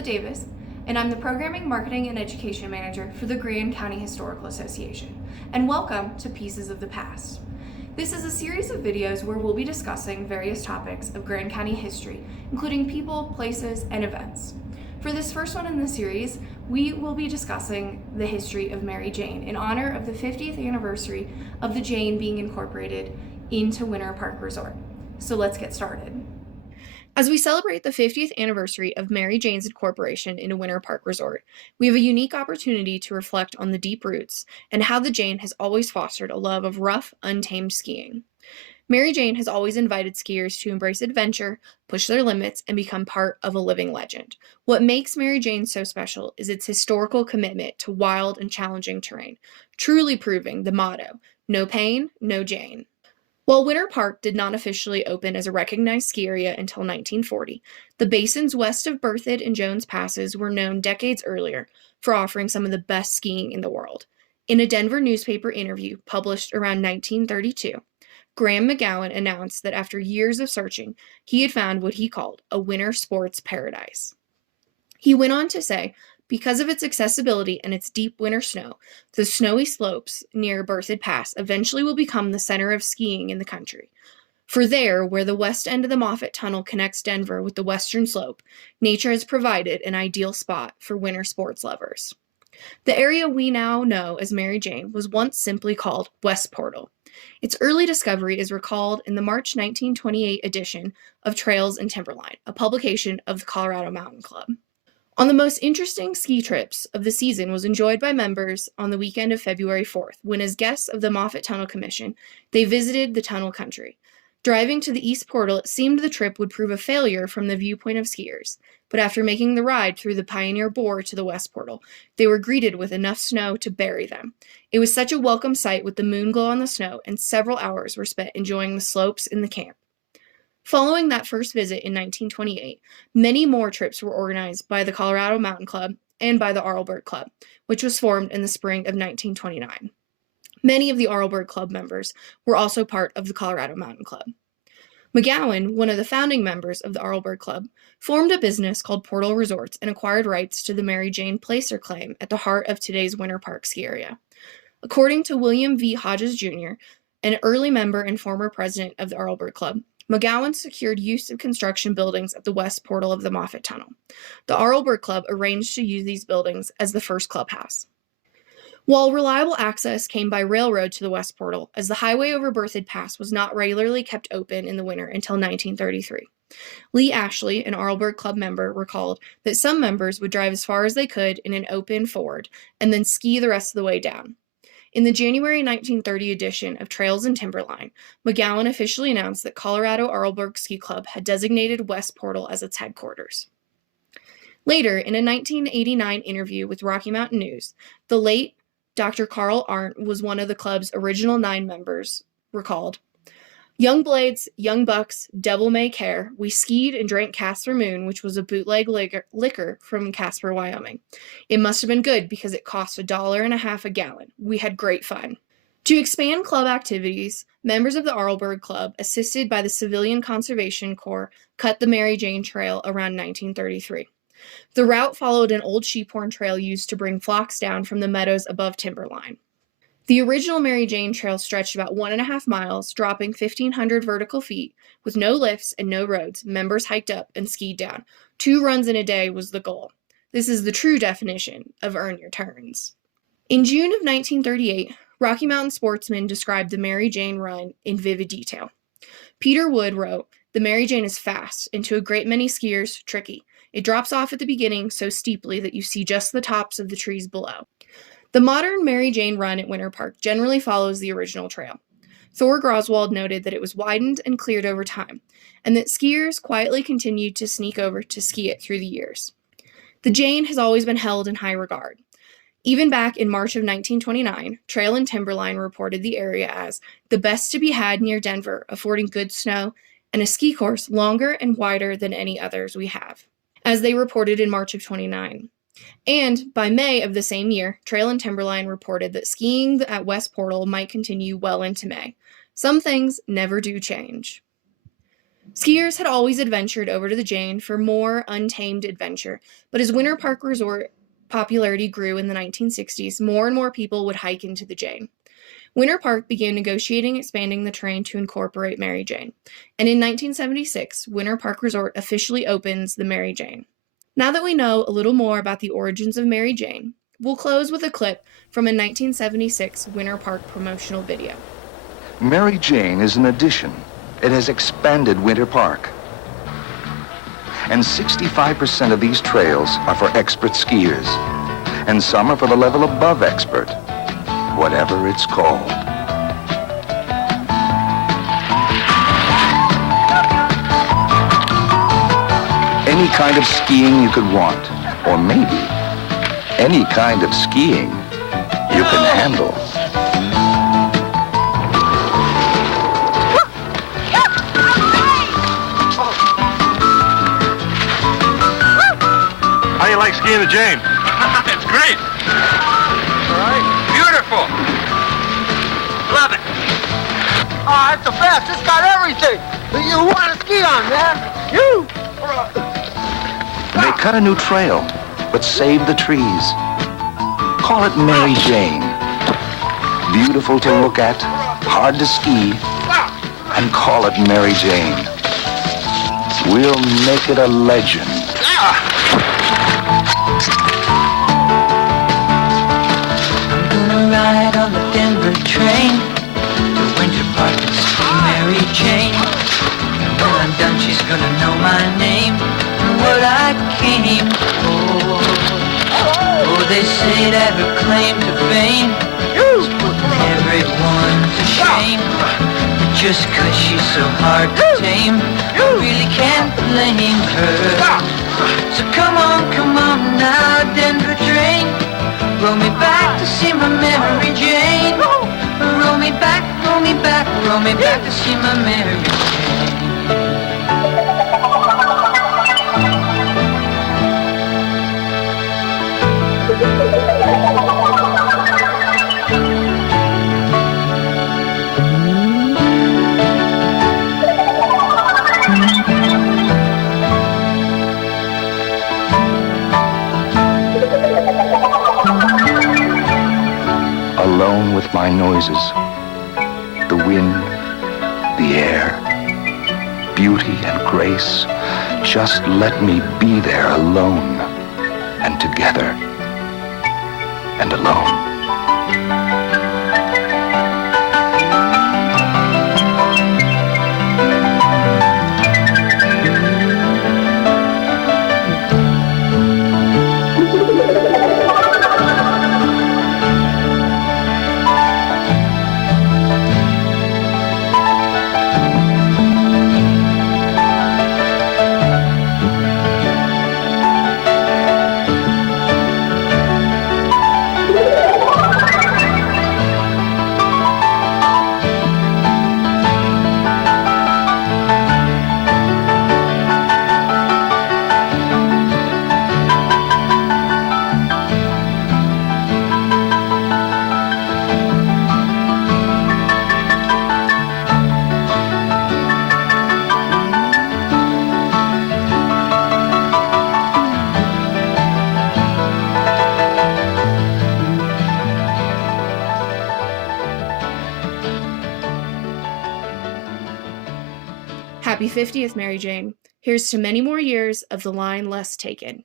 Samantha Davis, and I'm the Programming, Marketing, and Education Manager for the Grand County Historical Association, and welcome to Pieces of the Past. This is a series of videos where we'll be discussing various topics of Grand County history, including people, places, and events. For this first one in the series, we will be discussing the history of Mary Jane in honor of the 50th anniversary of the Jane being incorporated into Winter Park Resort. So let's get started. As we celebrate the 50th anniversary of Mary Jane's incorporation into Winter Park Resort, we have a unique opportunity to reflect on the deep roots and how the Jane has always fostered a love of rough, untamed skiing. Mary Jane has always invited skiers to embrace adventure, push their limits, and become part of a living legend. What makes Mary Jane so special is its historical commitment to wild and challenging terrain, truly proving the motto, "No pain, no Jane." While Winter Park did not officially open as a recognized ski area until 1940, the basins west of Berthoud and Jones Passes were known decades earlier for offering some of the best skiing in the world. In a Denver newspaper interview published around 1932, Graham McGowan announced that after years of searching, he had found what he called a winter sports paradise. He went on to say, because of its accessibility and its deep winter snow, the snowy slopes near Berthoud Pass eventually will become the center of skiing in the country. For there, where the west end of the Moffat Tunnel connects Denver with the western slope, nature has provided an ideal spot for winter sports lovers. The area we now know as Mary Jane was once simply called West Portal. Its early discovery is recalled in the March 1928 edition of Trails and Timberline, a publication of the Colorado Mountain Club. On the most interesting ski trips of the season was enjoyed by members on the weekend of February 4th, when as guests of the Moffat Tunnel Commission, they visited the tunnel country. Driving to the East Portal, it seemed the trip would prove a failure from the viewpoint of skiers, but after making the ride through the Pioneer Bore to the West Portal, they were greeted with enough snow to bury them. It was such a welcome sight with the moon glow on the snow, and several hours were spent enjoying the slopes in the camp. Following that first visit in 1928, many more trips were organized by the Colorado Mountain Club and by the Arlberg Club, which was formed in the spring of 1929. Many of the Arlberg Club members were also part of the Colorado Mountain Club. McGowan, one of the founding members of the Arlberg Club, formed a business called Portal Resorts and acquired rights to the Mary Jane Placer claim at the heart of today's Winter Park ski area. According to William V. Hodges Jr., an early member and former president of the Arlberg Club, McGowan secured use of construction buildings at the west portal of the Moffat Tunnel. The Arlberg Club arranged to use these buildings as the first clubhouse. While reliable access came by railroad to the west portal, as the highway over Berthoud Pass was not regularly kept open in the winter until 1933. Lee Ashley, an Arlberg Club member, recalled that some members would drive as far as they could in an open Ford and then ski the rest of the way down. In the January 1930 edition of Trails and Timberline, McGowan officially announced that Colorado Arlberg Ski Club had designated West Portal as its headquarters. Later, in a 1989 interview with Rocky Mountain News, the late Dr. Carl Arndt was one of the club's original 9 members, recalled, "Young blades, young bucks, devil may care, we skied and drank Casper Moon, which was a bootleg liquor from Casper, Wyoming. It must have been good because it cost $1.50 a gallon. We had great fun." To expand club activities, members of the Arlberg Club, assisted by the Civilian Conservation Corps, cut the Mary Jane Trail around 1933. The route followed an old sheephorn trail used to bring flocks down from the meadows above Timberline. The original Mary Jane Trail stretched about 1.5 miles, dropping 1,500 vertical feet. With no lifts and no roads, members hiked up and skied down. 2 runs in a day was the goal. This is the true definition of earn your turns. In June of 1938, Rocky Mountain Sportsman described the Mary Jane run in vivid detail. Peter Wood wrote, "The Mary Jane is fast, and to a great many skiers, tricky. It drops off at the beginning so steeply that you see just the tops of the trees below." The modern Mary Jane run at Winter Park generally follows the original trail. Thor Groswald noted that it was widened and cleared over time, and that skiers quietly continued to sneak over to ski it through the years. The Jane has always been held in high regard. Even back in March of 1929, Trail and Timberline reported the area as the best to be had near Denver, affording good snow, and a ski course longer and wider than any others we have, as they reported in March of 29. And by May of the same year, Trail and Timberline reported that skiing at West Portal might continue well into May. Some things never do change. Skiers had always adventured over to the Jane for more untamed adventure, but as Winter Park Resort popularity grew in the 1960s, more and more people would hike into the Jane. Winter Park began negotiating expanding the train to incorporate Mary Jane, and in 1976, Winter Park Resort officially opens the Mary Jane. Now that we know a little more about the origins of Mary Jane, we'll close with a clip from a 1976 Winter Park promotional video. Mary Jane is an addition. It has expanded Winter Park. And 65% of these trails are for expert skiers, and some are for the level above expert, whatever it's called. Any kind of skiing you could want, or maybe any kind of skiing you can handle. How do you like skiing the Jane? It's great. All right. Beautiful. Love it. Oh, it's the best. It's got everything that you want to ski on, man. You. They cut a new trail, but save the trees. Call it Mary Jane. Beautiful to look at, hard to ski, and call it Mary Jane. We'll make it a legend. I'm gonna ride on the Denver train to Winter Park and see Mary Jane. And when I'm done, she's gonna know my name and what I came for. Oh, they say that her claim to fame is putting everyone to shame. But just 'cause she's so hard to tame, I really can't blame her. So come on now, Denver train. Roll me back to see my Mary Jane. Roll me back, roll me back, roll me back to see my Mary Jane. Alone with my noises, the wind, the air, beauty and grace. Just let me be there alone and together and alone. Happy 50th, Mary Jane. Here's to many more years of the line less taken.